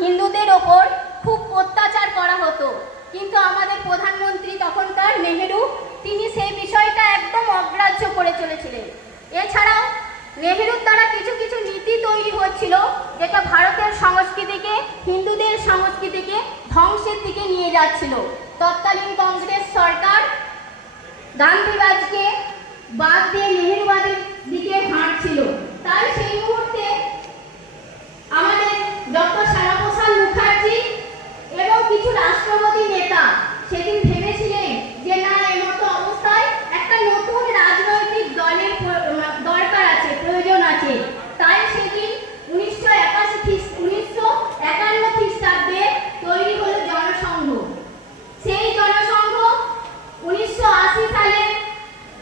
হিন্দুদের ওপর খুব অত্যাচার করা হতো, কিন্তু আমাদের প্রধানমন্ত্রী তখনকার নেহেরু তিনি সেই বিষয়টা একদম অগ্রাহ্য করে চলেছিলেন। এছাড়াও নেহেরুর দ্বারা কিছু কিছু নীতি তৈরি হচ্ছিল যেটা ভারতের সংস্কৃতিকে, হিন্দুদের সংস্কৃতিকে ধ্বংসের দিকে নিয়ে যাচ্ছিল। তৎকালীন কংগ্রেস সরকার গান্ধীবাদকে বাদ দিয়ে নেহেরুবাদের দিকে হাঁটছিল। তাই সেই মুহূর্তে আমাদের ডক্টর শ্যামাপ্রসাদ মুখার্জি এবং কিছু রাষ্ট্রপতি নেতা সেদিন ভেবেছিলেন যে না, এই মতো অবস্থায় একটা নতুন রাজনৈতিক দলের দরকার আছে, প্রয়োজন আছে। তাই সেদিন 1951 খ্রিস্টাব্দে তৈরি হলো জনসংঘ। সেই জনসংঘ 1980 সালে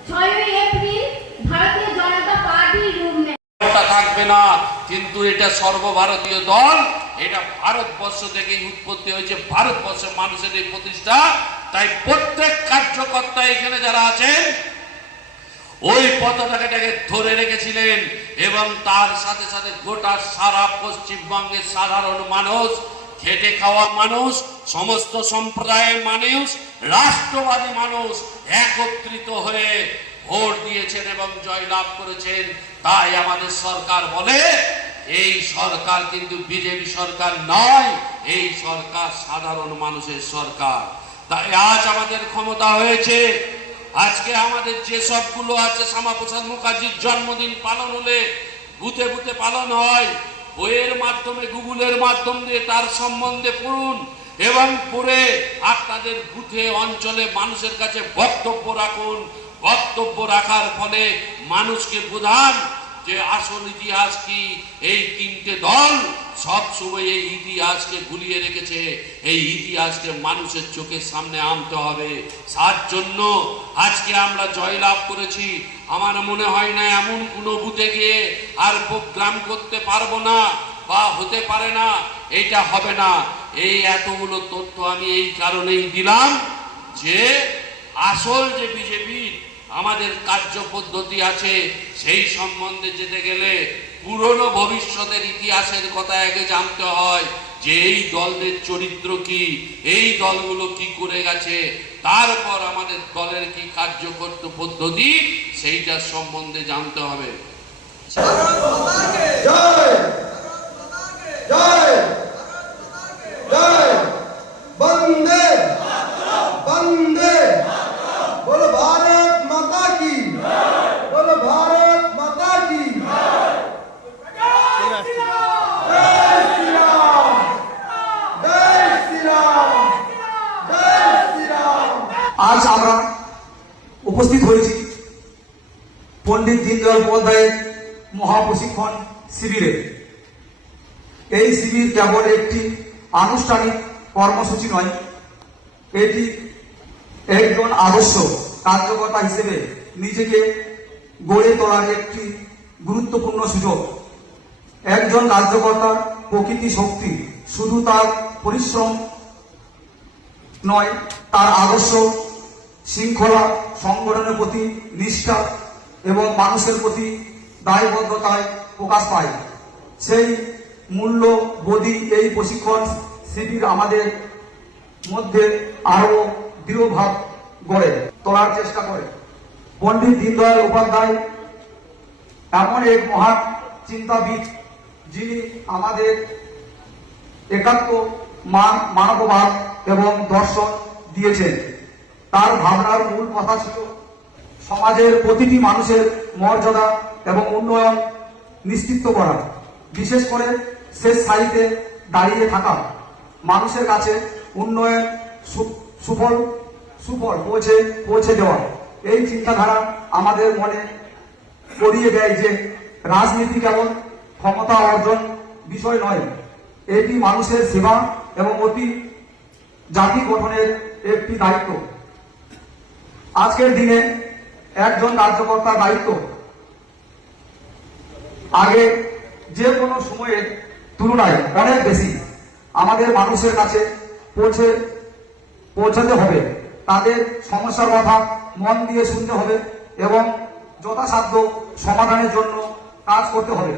6ই এপ্রিল ভারতীয় জনতা পার্টির রূপ নেয়। থাকবে না, কিন্তু এটা সর্বভারতীয় দল, এটা ভারতবর্ষ থেকেই উৎপত্তি হয়েছে, ভারতবর্ষের মানুষের এই প্রতিষ্ঠা। তাই প্রত্যেক কার্যকর্তা এখানে যারা আছেন ওই পতাকাটাকে ধরে রেখেছিলেন এবং তার সাথে সাথে গোটা সারা পশ্চিমবঙ্গের সাধারণ মানুষ, খেটে খাওয়া মানুষ, সমস্ত সম্প্রদায়ের মানুষ, রাষ্ট্রবাদী মানুষ একত্রিত হয়ে ভোট দিয়েছেন এবং জয়লাভ করেছেন। তাই আমাদের সরকার বলে এই সরকার কিন্তু বিজেপি সরকার নয়, এই সরকার সাধারণ মানুষের সরকার। তাই আজ আমাদের ক্ষমতা হয়েছে। আজকে আমাদের যে সবগুলো আছে, শ্যামাপ্রসাদ মুখার্জির জন্মদিন পালন হলে বুথে বুথে পালন হয়। বইয়ের মাধ্যমে, গুগলের মাধ্যম দিয়ে তার সম্বন্ধে পড়ুন এবং পড়ে আপনাদের বুথে অঞ্চলে মানুষের কাছে বক্তব্য রাখুন। বক্তব্য রাখার ফলে মানুষকে বোঝান যে আসল ইতিহাস কি। এই তিনটে দল সব সময় এই ইতিহাসকে ভুলিয়ে রেখেছে। এই ইতিহাসকে মানুষের চোখের সামনে আনতে হবে। তার জন্য আজকে আমরা জয়লাভ করেছি। আমার মনে হয় না এমন কোনো বুথে গিয়ে আর প্রোগ্রাম করতে পারবো না বা হতে পারে না, এইটা হবে না। এই এতগুলো তথ্য আমি এই কারণেই দিলাম যে আসল যে বিজেপি আমাদের কার্য পদ্ধতি আছে সেই সম্বন্ধে যেতে গেলে পুরনো ভবিষ্যতের ইতিহাসের কথা আগে জানতে হয় যে এই দলদের চরিত্র কি, এই দলগুলো কি করে গেছে, তারপর আমাদের দলের কি কার্যকর পদ্ধতি সেইটার সম্বন্ধে জানতে হবে। বন্দে বন্দে বলো ভারত মাতা কি, বলো ভারত মাতা কি। জয় শ্রীরাম, জয় শ্রীরাম, জয় শ্রীরাম। আজ আমরা উপস্থিত হয়েছি পণ্ডিত দীনদয়াল উপাধ্যায়ের মহাপ্রশিক্ষণ শিবিরে। এই শিবির কেবল একটি আনুষ্ঠানিক কর্মসূচি নয়, এটি একজন আদর্শ কার্যকর্তা হিসেবে নিজেকে গড়ে তোলার একটি গুরুত্বপূর্ণ সুযোগ। একজন কার্যকর্তার প্রকৃতি শক্তি শুধু তার পরিশ্রম নয়, তার আদর্শ, শৃঙ্খলা, সংগঠনের প্রতি নিষ্ঠা এবং মানুষের প্রতি দায়বদ্ধতায় প্রকাশ পায়। সেই মূল্যবোধই এই প্রশিক্ষণ শিবির আমাদের মধ্যে আরো দৃঢ়ভাব গড়ে তোলার চেষ্টা করে। পণ্ডিত দীনদয়াল উপাধ্যায় এমন এক মহান চিন্তাবিদ যিনি আমাদের একাত্ম মানববাদ এবং দর্শন দিয়েছেন। তার ভাবনার মূল কথা ছিল সমাজের প্রতিটি মানুষের মর্যাদা এবং উন্নয়ন নিশ্চিত করা, বিশেষ করে শেষ সারিতে দাঁড়িয়ে থাকা মানুষের কাছে উন্নয়ন সুফল পৌঁছে দেওয়া। এই চিন্তাধারা আমাদের মনে করিয়ে দেয় যে রাজনীতি কেবল ক্ষমতা অর্জন বিষয় নয়, এটি মানুষের সেবা এবং অতি জাতি গঠনের একটি দায়িত্ব। আজকের দিনে একজন কার্যকর্তার দায়িত্ব আগে যে কোনো সময়ের তুলনায় অনেক বেশি। আমাদের মানুষের কাছে পৌঁছাতে হবে, তাদের সমস্যার কথা মন দিয়ে শুনতে হবে এবং যথাসাধ্য সমাধানের জন্য কাজ করতে হবে।